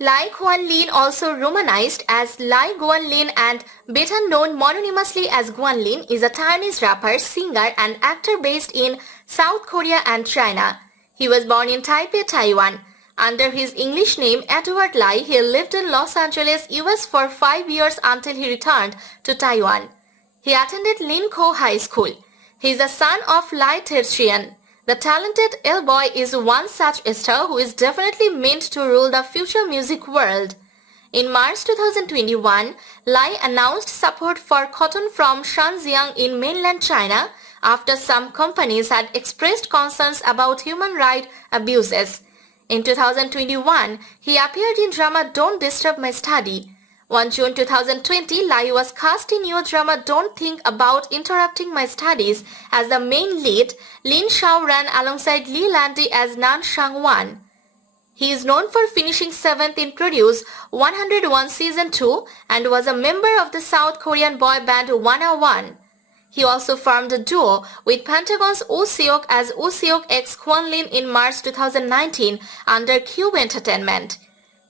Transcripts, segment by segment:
Lai Guanlin, also romanized as Lai Guanlin and better known mononymously as Guanlin, is a Taiwanese rapper, singer and actor based in South Korea and China. He was born in Taipei, Taiwan. Under his English name Edward Lai, he lived in Los Angeles, US for 5 years until he returned to Taiwan. He attended Lin Ko High School. He is the son of Lai Tertian. The talented L-boy is one such star who is definitely meant to rule the future music world. In March 2021, Lai announced support for cotton from Xinjiang in mainland China after some companies had expressed concerns about human rights abuses. In 2021, he appeared in drama Don't Disturb My Study. On June 2020, Lai was cast in new drama Don't Think About Interrupting My Studies as the main lead. Lin Shao ran alongside Li Landi as Nan Shangwan. He is known for finishing 7th in Produce 101 Season 2 and was a member of the South Korean boy band 101. He also formed a duo with Pentagon's Oh Seok as Oh Seok x Guanlin in March 2019 under Cube Entertainment.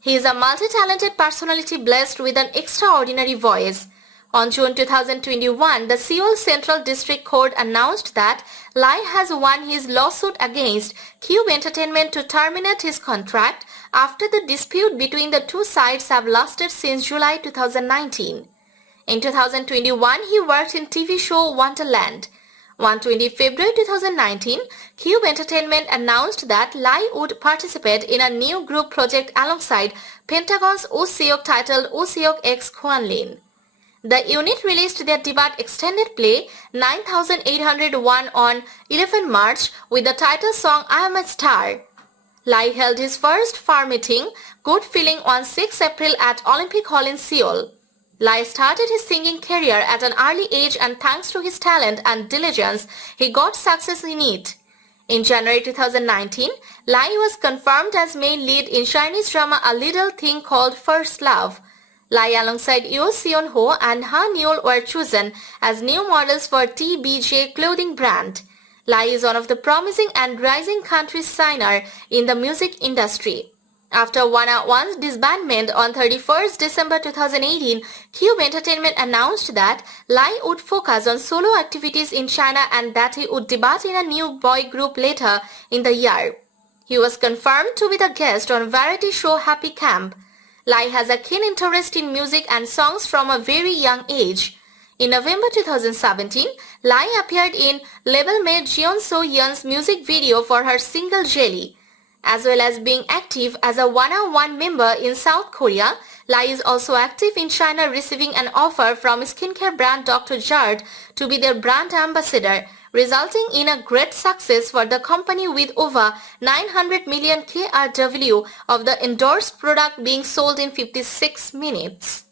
He is a multi-talented personality blessed with an extraordinary voice. On June 2021, the Seoul Central District Court announced that Lai has won his lawsuit against Cube Entertainment to terminate his contract after the dispute between the two sides have lasted since July 2019. In 2021, he worked in TV show Wonderland. On 20 February 2019, Cube Entertainment announced that Lai would participate in a new group project alongside Pentagon's Oh Seok titled Oh Seok x Guanlin. The unit released their debut extended play 9801 on 11 March with the title song I Am a Star. Lai held his first fan meeting, Good Feeling, on 6 April at Olympic Hall in Seoul. Lai started his singing career at an early age and thanks to his talent and diligence, he got success in it. In January 2019, Lai was confirmed as main lead in Chinese drama A Little Thing Called First Love. Lai alongside Yoo Seon-ho and Ha Neul were chosen as new models for TBJ clothing brand. Lai is one of the promising and rising country singer in the music industry. After 101's disbandment on 31st December 2018, Cube Entertainment announced that Lai would focus on solo activities in China and that he would debut in a new boy group later in the year. He was confirmed to be the guest on variety show Happy Camp. Lai has a keen interest in music and songs from a very young age. In November 2017, Lai appeared in label-mate Jeon So-yeon's music video for her single Jelly. As well as being active as a 101 member in South Korea, Lai is also active in China, receiving an offer from skincare brand Dr. Jart to be their brand ambassador, resulting in a great success for the company with over 900 million KRW of the endorsed product being sold in 56 minutes.